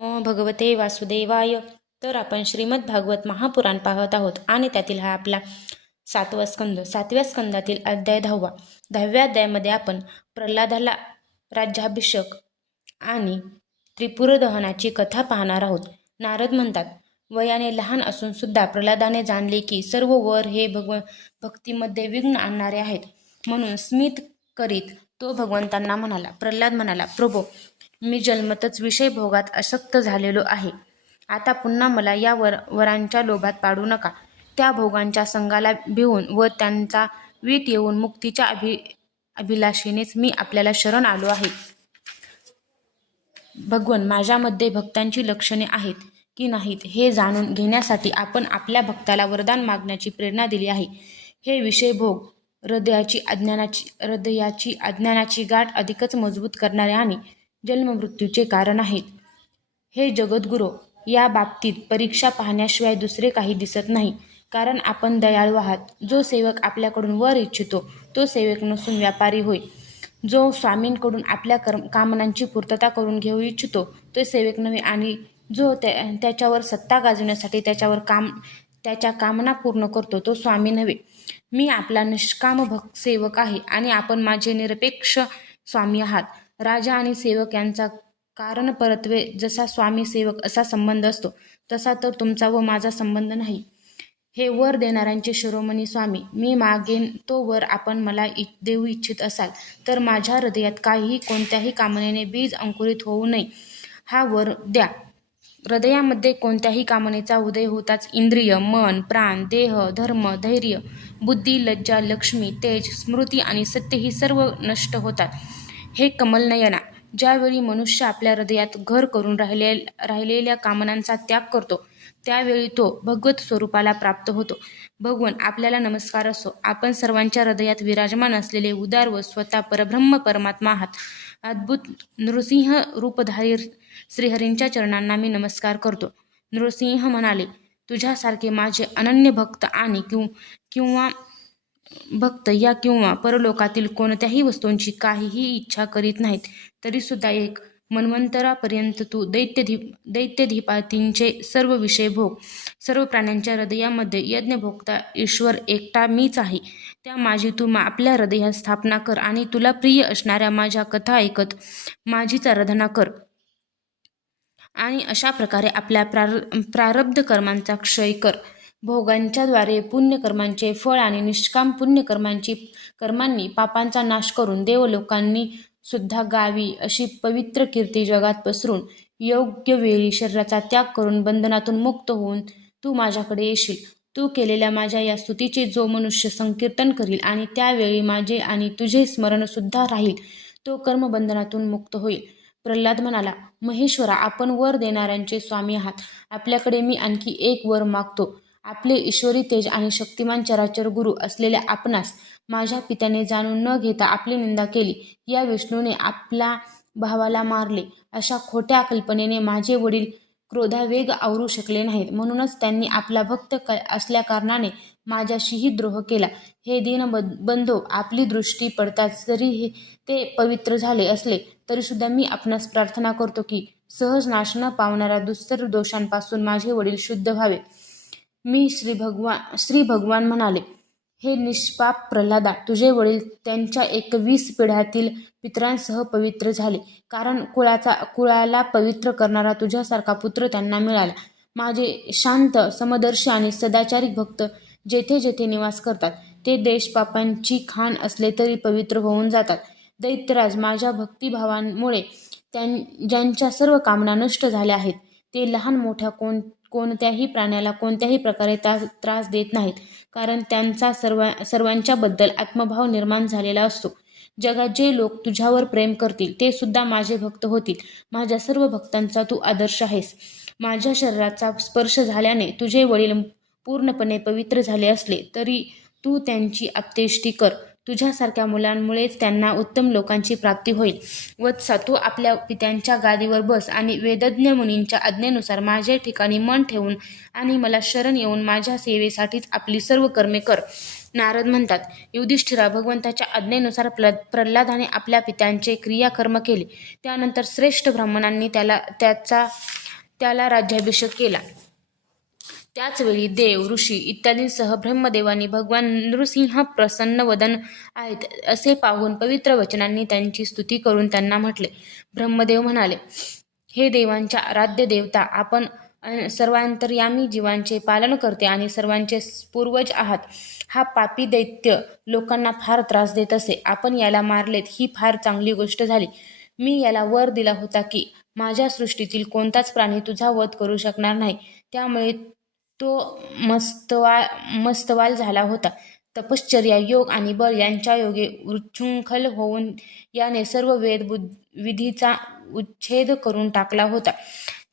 नमो भगवते वासुदेवाय. तर आपण श्रीमद भागवत महापुराण पाहत आहोत आणि त्यातील हा आपला 7वा स्कंद. 7व्या स्कंदातील अध्याय 10वा. 10व्या अध्यायामध्ये आपण प्रल्हादाला राज्याभिषेक आणि त्रिपुर दहनाची कथा पाहणार आहोत. नारद म्हणतात, वयाने लहान असून सुद्धा प्रल्हादाने जाणले की सर्व वर हे भक्तीमध्ये विघ्न आणणारे आहेत. म्हणून स्मित करीत तो भगवंतांना म्हणाला. प्रल्हाद म्हणाला, प्रभो, मी जन्मतच विषय भोगात आसक्त झालेलो आहे. आता पुन्हा मला या वरांच्या लोभात पाडू नका. त्या भोगांच्या संगाला भिवून व त्यांचा वीट येऊन मुक्तीच्या अभिलाषेनेच मी आपल्याला शरण आलो आहे. भगवन, माझ्यामध्ये भक्तांची लक्षणे आहेत की नाहीत हे जाणून घेण्यासाठी आपण आपल्या भक्ताला वरदान मागण्याची प्रेरणा दिली आहे. हे विषय भोग हृदयाची अज्ञानाची गाठ अधिकच मजबूत करणारे आणि जन्ममृत्यूचे कारण आहेत. हे जगद्गुरो, या बाबतीत परीक्षा पाहण्याशिवाय दुसरे काही दिसत नाही. कारण आपण दयाळू आहात. जो सेवक आपल्याकडून वर इच्छितो तो सेवक नसून व्यापारी होय. जो स्वामींकडून आपल्या कामनांची पूर्तता करून घेऊ इच्छितो तो सेवक नव्हे, आणि जो त्याच्यावर सत्ता गाजवण्यासाठी त्याच्या कामना पूर्ण करतो तो स्वामी नव्हे. मी आपला निष्काम सेवक आहे आणि आपण माझे निरपेक्ष स्वामी आहात. राजा आणि सेवक यांचा कारण परत्वे जसा स्वामी सेवक असा संबंध असतो तसा तर तुमचा व माझा संबंध नाही. हे वर देणाऱ्यांचे शिरोमणी स्वामी, मी मागेन तो वर आपण मला देऊ इच्छित असाल तर माझ्या हृदयात कोणत्याही कामनेने बीज अंकुरित होऊ नये. हा वर द्या. हृदयामध्ये कोणत्याही कामनेचा उदय होताच इंद्रिय, मन, प्राण, देह, धर्म, धैर्य, बुद्धी, लज्जा, लक्ष्मी, तेज, स्मृती आणि सत्य ही सर्व नष्ट होतात. हे कमलनयना, ज्यावेळी मनुष्य आपल्या हृदयात घर करून राहिलेल्या कामनांचा त्याग करतो त्यावेळी तो भगवत स्वरूपाला प्राप्त होतो. भगवन, आपल्याला नमस्कार असो. आपण सर्वांच्या हृदयात विराजमान असलेले उदार व स्वतः परब्रह्म परमात्मा आहात. अद्भुत नृसिंह रूपधारी श्रीहरींच्या चरणांना मी नमस्कार करतो. नृसिंह म्हणाले, तुझ्यासारखे माझे अनन्य भक्त आणि किंवा परलोकातील कोणत्याही वस्तूंची काहीही इच्छा करीत नाहीत. तरीसुद्धा एक मन्वंतरापर्यंत तू दैत्यधिपातींचे सर्व विषय भोग. सर्व प्राण्यांच्या हृदयामध्ये यज्ञभोक्ता ईश्वर एकटा मीच आहे. त्या माझी तू आपल्या हृदयात स्थापना कर आणि तुला प्रिय असणाऱ्या माझ्या कथा ऐकत माझीच आराधना कर. आणि अशा प्रकारे आपल्या प्रारब्ध कर्मांचा क्षय कर. भोगांच्याद्वारे पुण्यकर्मांचे फळ आणि निष्काम कर्मांनी पापांचा नाश करून देवलोकांनी सुद्धा गावी अशी पवित्र कीर्ती जगात पसरून योग्य वेळी शरीराचा त्याग करून बंधनातून मुक्त होऊन तू माझ्याकडे येशील. तू केलेल्या माझ्या या स्तुतीचे जो मनुष्य संकीर्तन करील आणि त्यावेळी माझे आणि तुझे स्मरण सुद्धा राहील तो कर्मबंधनातून मुक्त होईल. प्रल्हाद म्हणाला, महेश्वरा, आपण वर देणाऱ्यांचे स्वामी आहात. आपल्याकडे मी आणखी एक वर मागतो. आपले ईश्वरी तेज आणि शक्तिमान चराचर गुरु असलेल्या आपणास माझ्या पित्याने जाणून न घेता आपली निंदा केली. या विष्णूने आपल्या भावाला मारले अशा खोट्या कल्पनेने माझे वडील क्रोधावेग आवरू शकले नाहीत. म्हणूनच त्यांनी आपला भक्त असल्याकारणाने माझ्याशीही द्रोह केला. हे दीनबंधो, आपली दृष्टी पडताच जरी ते पवित्र झाले असले तरीसुद्धा मी आपणास प्रार्थना करतो की सहज नाश न पावणाऱ्या दुस्तर दोषांपासून माझे वडील शुद्ध व्हावे. मी श्री भगवान म्हणाले, हे निष्पाप प्रल्हादा, तुझे वडील त्यांच्या 21 पिढ्यातील पितरांसह पवित्र झाले. कारण कुळाला पवित्र करणारा तुझ्यासारखा पुत्र त्यांना मिळाला. माझे शांत, समदर्शी आणि सदाचारिक भक्त जेथे जेथे निवास करतात ते देश पापांची खाण असले तरी पवित्र होऊन जातात. दैत्यराज, माझ्या भक्तिभावांमुळे ज्यांच्या सर्व कामना नष्ट झाल्या आहेत ते लहान मोठ्या कोणत्याही प्राण्याला कोणत्याही प्रकारे त्रास देत नाहीत. कारण त्यांचा सर्वांच्याबद्दल आत्मभाव निर्माण झालेला असतो. जगात जे लोक तुझ्यावर प्रेम करतील ते सुद्धा माझे भक्त होतील. माझ्या सर्व भक्तांचा तू आदर्श आहेस. माझ्या शरीराचा स्पर्श झाल्याने तुझे वडील पूर्णपणे पवित्र झाले असले तरी तू त्यांची आप्तेष्टी कर. तुझ्यासारख्या मुलांमुळेच त्यांना उत्तम लोकांची प्राप्ती होईल. वत्सा, तू आपल्या पित्यांच्या गादीवर बस आणि वेदज्ञ मुनींच्या आज्ञेनुसार माझ्या ठिकाणी मन ठेवून आणि मला शरण येऊन माझ्या सेवेसाठीच आपली सर्व कर्मे कर. नारद म्हणतात, युधिष्ठिरा, भगवंताच्या आज्ञेनुसार प्रल्हादाने आपल्या पित्यांचे क्रियाकर्म केले. त्यानंतर श्रेष्ठ ब्राह्मणांनी त्याचा त्याला राज्याभिषेक केला. त्याचवेळी देव, ऋषी इत्यादींसह ब्रह्मदेवांनी भगवान नृसिंह प्रसन्न वदन आहेत असे पाहून पवित्र वचनांनी त्यांची स्तुती करून त्यांना म्हटले. ब्रह्मदेव म्हणाले, हे देवांच्या आराध्य देवता, आपण सर्वांतर्यामी जीवांचे पालन करते आणि सर्वांचे पूर्वज आहात. हा पापी दैत्य लोकांना फार त्रास देत असे. आपण याला मारलेत ही फार चांगली गोष्ट झाली. मी याला वर दिला होता की माझ्या सृष्टीतील कोणताच प्राणी तुझा वध करू शकणार नाही. त्यामुळे तो मस्तवाल झाला होता. तपश्चर्या, योग आणि बळ यांच्या योगे उच्छृंखल होऊन याने सर्व वेद विधीचा उच्छेद करून टाकला होता.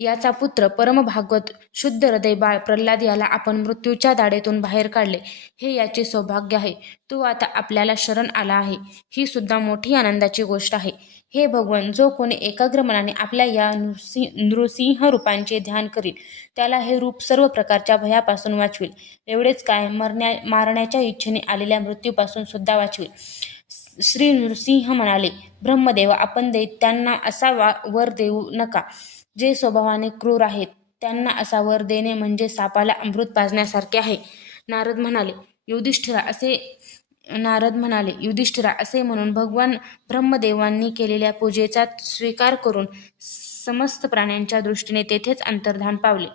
याचा पुत्र परमभागवत शुद्ध हृदय बाळ प्रल्हाद याला आपण मृत्यूच्या दाढेतून बाहेर काढले. हे याचे सौभाग्य आहे. तो आता आपल्याला शरण आला आहे. ही सुद्धा मोठी आनंदाची गोष्ट आहे. हे भगवान, जो कोणी एकाग्र मनाने आपल्या या नृसिंह रूपांचे ध्यान करील त्याला हे रूप सर्व प्रकारच्या भयापासून वाचवेल. एवढेच काय, मारण्याच्या इच्छेने आलेल्या मृत्यूपासून सुद्धा वाचवेल. श्री नृसिंह म्हणाले, ब्रह्मदेवा, आपण दैत्यांना असा वर देऊ नका जे स्वभावाने क्रूर आहेत. त्यांना असा वर देणे म्हणजे सापाला अमृत पाजण्यासारखे आहे. नारद म्हणाले, युधिष्ठिरा, असे म्हणून भगवान ब्रह्मदेवांनी केलेल्या पूजेचा स्वीकार करून समस्त प्राण्यांच्या दृष्टीने तेथेच अंतर्धान पावले.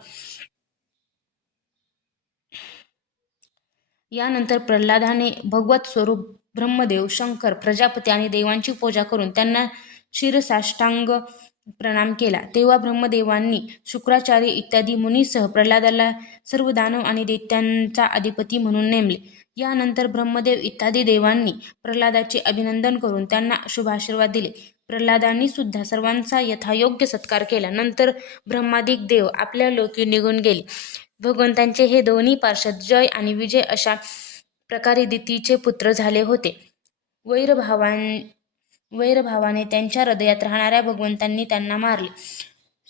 यानंतर प्रल्हादाने भगवत स्वरूप ब्रह्मदेव, शंकर, प्रजापती आणि देवांची पूजा करून त्यांना शिरसाष्टांग प्रणाम केला. तेव्हा ब्रह्मदेवांनी शुक्राचार्य इत्यादी मुनीसह प्रल्हादाला सर्व दानव आणि दैत्यांचा अधिपती म्हणून नेमले. यानंतर ब्रह्मदेव इत्यादी देवांनी प्रल्हादाचे अभिनंदन करून त्यांना शुभाशीर्वाद दिले. प्रल्हादांनी सुद्धा सर्वांचा यथायोग्य सत्कार केला. नंतर ब्रह्मादिक देव आपल्या लोकी निघून गेले. भगवंतांचे हे दोन्ही पार्षद जय आणि विजय अशा प्रकारे दितीचे पुत्र झाले होते. वैरभावाने त्यांच्या हृदयात राहणाऱ्या भगवंतांनी त्यांना मारले.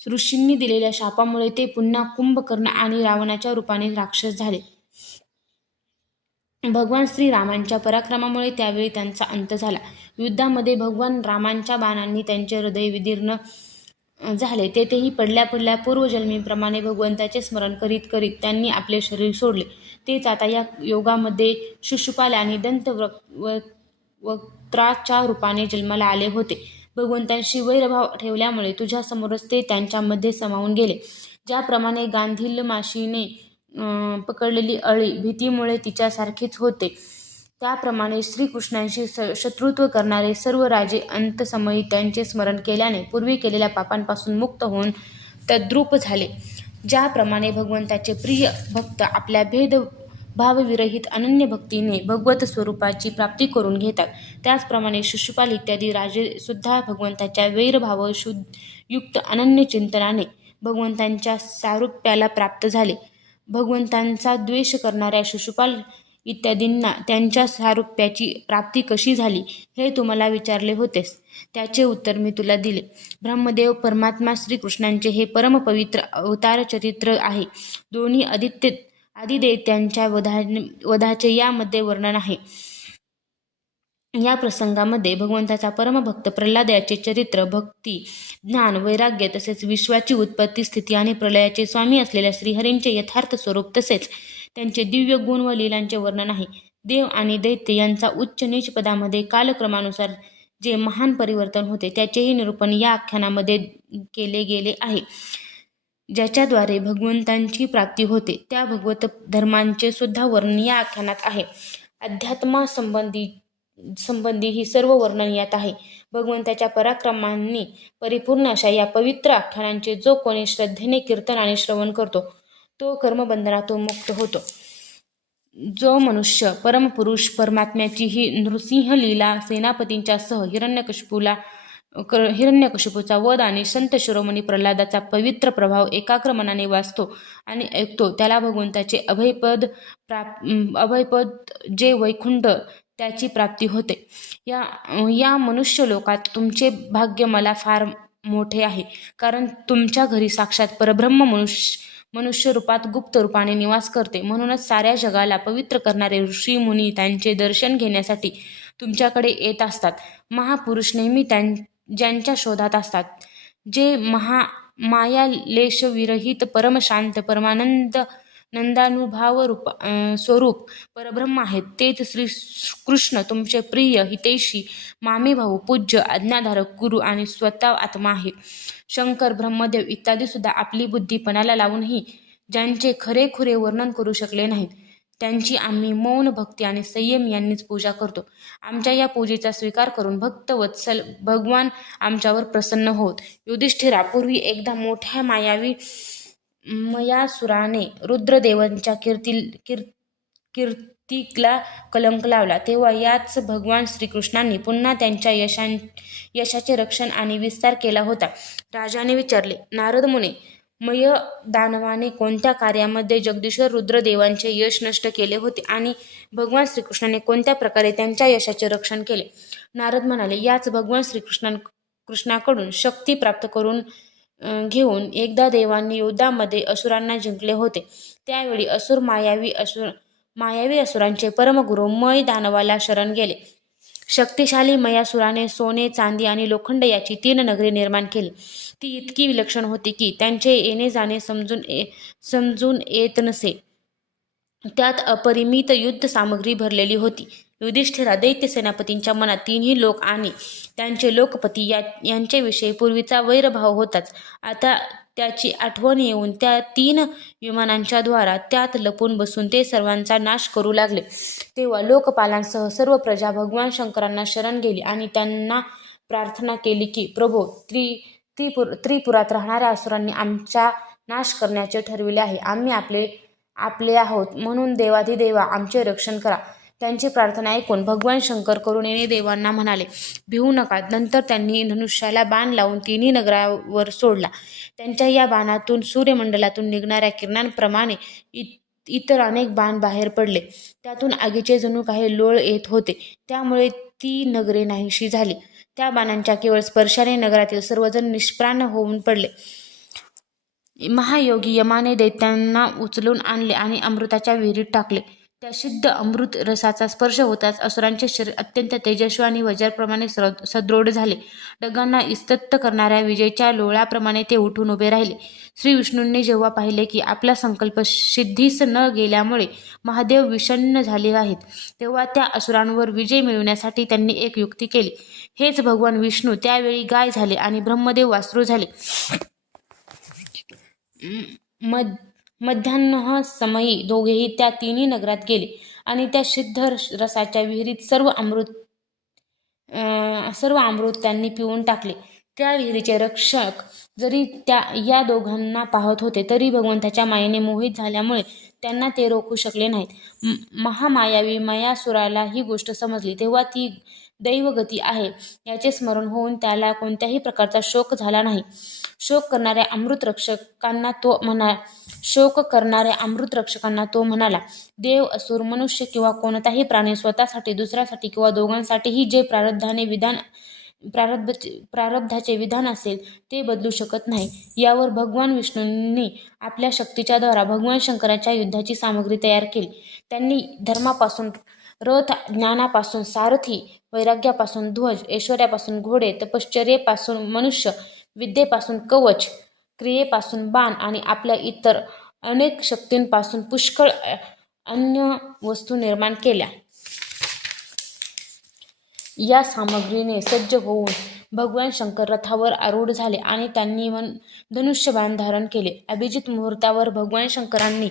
ऋषींनी दिलेल्या शापामुळे ते पुन्हा कुंभकर्ण आणि रावणाच्या रूपाने राक्षस झाले. भगवान श्रीरामांच्या पराक्रमामुळे त्यावेळी त्यांचा अंत झाला. युद्धामध्ये भगवान रामांच्या बाणांनी त्यांचे हृदय विदीर्ण झाले. तेथेही पडल्या पूर्वजन्मीप्रमाणे भगवंताचे स्मरण करीत करीत त्यांनी आपले शरीर सोडले. तेच आता या योगामध्ये शिशुपाल आणि दंतवक्त्राच्या रूपाने जन्माला आले होते. भगवंतांशी वैरभाव ठेवल्यामुळे तुझ्यासमोरच ते त्यांच्यामध्ये समावून गेले. ज्याप्रमाणे गांधील माशीने पकडलेली अळी भीतीमुळे तिच्यासारखीच होते, त्याप्रमाणे श्रीकृष्णांशी शत्रुत्व करणारे सर्व राजे अंतसमयी त्यांचे स्मरण केल्याने पूर्वी केलेल्या पापांपासून मुक्त होऊन तद्रूप झाले. ज्याप्रमाणे भगवंताचे प्रिय भक्त आपल्या भेदभावविरहित अनन्य भक्तीने भगवत स्वरूपाची प्राप्ती करून घेतात, त्याचप्रमाणे शिशुपाल इत्यादी राजे सुद्धा भगवंताच्या वैरभाव युक्त अनन्य चिंतनाने भगवंतांच्या सारूप्याला प्राप्त झाले. भगवंतांचा द्वेष करणाऱ्या शिशुपाल इत्यादींना त्यांच्या सारूप्याची प्राप्ती कशी झाली हे तू मला विचारले होतेस. त्याचे उत्तर मी तुला दिले. ब्रह्मदेव परमात्मा श्रीकृष्णांचे हे परमपवित्र अवतार चरित्र आहे. दोन्ही आदिदैत्यांच्या वधाचे यामध्ये वर्णन आहे. या प्रसंगामध्ये भगवंताचा परमभक्त प्रल्हाद याचे चरित्र, भक्ती, ज्ञान, वैराग्य तसेच विश्वाची उत्पत्ती, स्थिती आणि प्रलयाचे स्वामी असलेल्या श्रीहरींचे यथार्थ स्वरूप तसेच त्यांचे दिव्य गुण व लीलांचे वर्णन आहे. देव आणि दैत्य यांचा उच्च नीच पदामध्ये कालक्रमानुसार जे महान परिवर्तन होते त्याचेही निरूपण या आख्यानामध्ये केले गेले आहे. ज्याच्याद्वारे भगवंतांची प्राप्ती होते त्या भगवत धर्मांचे सुद्धा वर्णन या आख्यानात आहे. अध्यात्मासंबंधी ही सर्व वर्णन यात आहे. भगवंताच्या पराक्रमांनी परिपूर्ण अशा या पवित्र आख्यानांचे जो कोणी श्रद्धेने कीर्तन आणि श्रवण करतो तो कर्मबंधनातून मुक्त होतो. जो मनुष्य परमपुरुष परमात्म्याची ही नृसिंह लीला सेनापतींच्या सह हिरण्यकशिपूचा वध आणि संत शिरोमणी प्रल्हादाचा पवित्र प्रभाव एकाग्र मनाने वाचतो आणि ऐकतो त्याला भगवंताचे अभयपद जे वैकुंठ त्याची प्राप्ती होते. या मनुष्य लोकात तुमचे भाग्य मला फार मोठे आहे, कारण तुमच्या घरी साक्षात परब्रह्म मनुष्य रूपात गुप्त रूपाने निवास करते. म्हणूनच साऱ्या जगाला पवित्र करणारे ऋषी मुनी त्यांचे दर्शन घेण्यासाठी तुमच्याकडे येत असतात. महापुरुष नेहमी ज्यांच्या शोधात असतात, जे माया लेशविरहित परमशांत परमानंद नंदानुभाव स्वरूप परब्रह्म आहेत. तेच श्री कृष्ण तुमचे प्रिय हितैषी मामी भाऊ पूज्य आज्ञाधारक गुरु आणि स्वतः आत्मा आहे. शंकर ब्रह्मदेव इत्यादी सुद्धा आपली बुद्धी पणाला लावूनही ज्यांचे खरेखुरे वर्णन करू शकले नाहीत त्यांची आम्ही मौन भक्ती आणि संयम यांनीच पूजा करतो. आमच्या या पूजेचा स्वीकार करून भक्त वत्सल भगवान आमच्यावर प्रसन्न होत. युधिष्ठिरा, पूर्वी एकदा मोठ्या मायावी मयासुराने रुद्रदेवांच्या कीर्तीला कलंक लावला. तेव्हा याच भगवान श्रीकृष्णांनी पुन्हा त्यांच्या यशाचे रक्षण आणि विस्तार केला होता. राजाने विचारले, नारद मुने, मय दानवाने कोणत्या कार्यामध्ये जगदीश्वर रुद्रदेवांचे यश नष्ट केले होते आणि भगवान श्रीकृष्णाने कोणत्या प्रकारे त्यांच्या यशाचे रक्षण केले? नारद म्हणाले, याच भगवान कृष्णाकडून शक्ती प्राप्त करून घेऊन एकदा देवांनी युद्धामध्ये असुरांना जिंकले होते. त्यावेळी मायावी असुरांचे परमगुरु मय दानवाला शरण गेले. शक्तिशाली मयासुराने सोने, चांदी आणि लोखंड याची 3 नगरे निर्माण केली. ती इतकी विलक्षण होती की त्यांचे येणे जाणे समजून येत नसे. त्यात अपरिमित युद्ध सामग्री भरलेली होती. युधिष्ठिरा, दैत्य सेनापतींच्या मनात 3ही लोक आणि त्यांचे लोकपती यांच्याविषयी पूर्वीचा वैरभाव होताच. आता त्याची आठवण येऊन त्या 3 विमानांच्या द्वारा त्यात लपून बसून ते सर्वांचा नाश करू लागले. तेव्हा लोकपालांसह सर्व प्रजा भगवान शंकरांना शरण गेली आणि त्यांना प्रार्थना केली की, प्रभो, त्रिपुरात राहणाऱ्या असुरांनी आमचा नाश करण्याचे ठरविले आहे. आम्ही आपले आहोत, म्हणून देवाधिदेवा आमचे रक्षण करा. त्यांची प्रार्थना ऐकून भगवान शंकर करुणेने देवांना म्हणाले, भिवू नका. नंतर त्यांनी धनुष्याला बाण लावून 3ही नगरावर सोडला. त्यांच्या या बाणातून सूर्यमंडलातून निघणाऱ्या किरणांप्रमाणे इतर अनेक बाण बाहेर पडले. त्यातून आगीचे जणू काही लोळ येत होते. त्यामुळे ती नगरे नाहीशी झाली. त्या बाणांच्या केवळ स्पर्शाने नगरातील सर्वजण निष्प्राण होऊन पडले. महायोगी यमाने दैत्यांना उचलून आणले आणि अमृताच्या विहिरीत टाकले. त्या शुद्ध अमृत रसाचा स्पर्श होताच असुरांचे शरीर अत्यंत तेजस्वी आणि वज्राप्रमाणे सदृढ झाले. ढगांना इस्तत्त करणाऱ्या विजेच्या लोळाप्रमाणे ते उठून उभे राहिले. श्री विष्णूंनी जेव्हा पाहिले की आपला संकल्प सिद्धीस न गेल्यामुळे महादेव विषण्ण झाले आहेत, तेव्हा त्या असुरांवर विजय मिळवण्यासाठी त्यांनी एक युक्ती केली. हेच भगवान विष्णू त्यावेळी गाय झाले आणि ब्रह्मदेव वासरू झाले. मध्यान्ह समयी दोघेही त्या 3ही नगरात गेले आणि त्या सिद्ध रसाच्या विहिरीत सर्व अमृत त्यांनी पिऊन टाकले. त्या विहिरीचे रक्षक जरी या दोघांना पाहत होते तरी भगवंताच्या मायेने मोहित झाल्यामुळे त्यांना ते रोखू शकले नाहीत. महामायावी मयासुराला ही गोष्ट समजली. तेव्हा ती दैवगती आहे याचे स्मरण होऊन त्याला कोणत्याही प्रकारचा शोक झाला नाही. शोक करणाऱ्या अमृतरक्षकांना तो म्हणाला, देव, असुर, मनुष्य किंवा कोणताही प्राणी स्वतःसाठी, दुसऱ्यासाठी किंवा दोघांसाठीही जे प्रारब्धाचे विधान असेल ते बदलू शकत नाही. यावर भगवान विष्णूंनी आपल्या शक्तीच्या द्वारा भगवान शंकराच्या युद्धाची सामग्री तयार केली. त्यांनी धर्मापासून रथ, ज्ञानापासून सारथी, वैराग्यापासून ध्वज, ऐश्वर्यापासून घोडे, तपश्चर्येपासून मनुष्य, विद्येपासून कवच, क्रियेपासून बाण आणि आपल्या इतर अनेक शक्तींपासून पुष्कळ अन्य वस्तू निर्माण केल्या. या सामग्रीने सज्ज होऊन भगवान शंकर रथावर आरूढ झाले आणि त्यांनी धनुष्यबाण धारण केले. अभिजित मुहूर्तावर भगवान शंकरांनी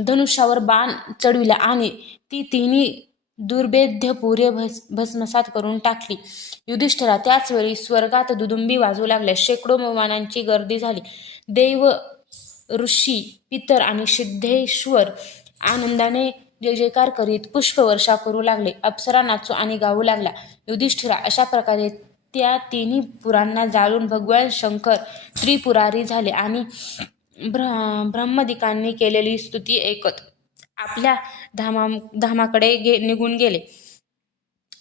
धनुष्यावर बाण चढविला आणि ती 3ही दुर्भेद्य पुरे भस्मसात करून टाकली. युधिष्ठिरा, त्याच वेळी स्वर्गात दुदुंबी वाजू लागल्या. शेकडो विमानांची गर्दी झाली. देव, ऋषी, पितर आणि सिद्धेश्वर आनंदाने जय जयकार करीत पुष्पवर्षा करू लागले. अप्सरा नाचू आणि गाऊ लागला. युधिष्ठिरा, अशा प्रकारे त्या 3ही पुरांना जाळून भगवान शंकर त्रिपुरारी झाले आणि ब्रह्मदिकांनी केलेली स्तुती ऐकत आपल्या धामाकडे निघून गेले.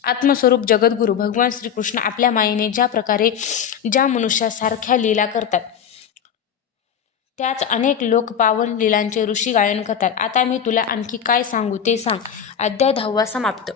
आत्मस्वरूप जगद्गुरु भगवान श्रीकृष्ण आपल्या मायेने ज्या प्रकारे ज्या मनुष्यासारख्या लीला करतात त्याच अनेक लोक पावन लीलांचे ऋषी गायन करतात. आता मी तुला आणखी काय सांगू ते सांग. अध्याय 10वा समाप्त.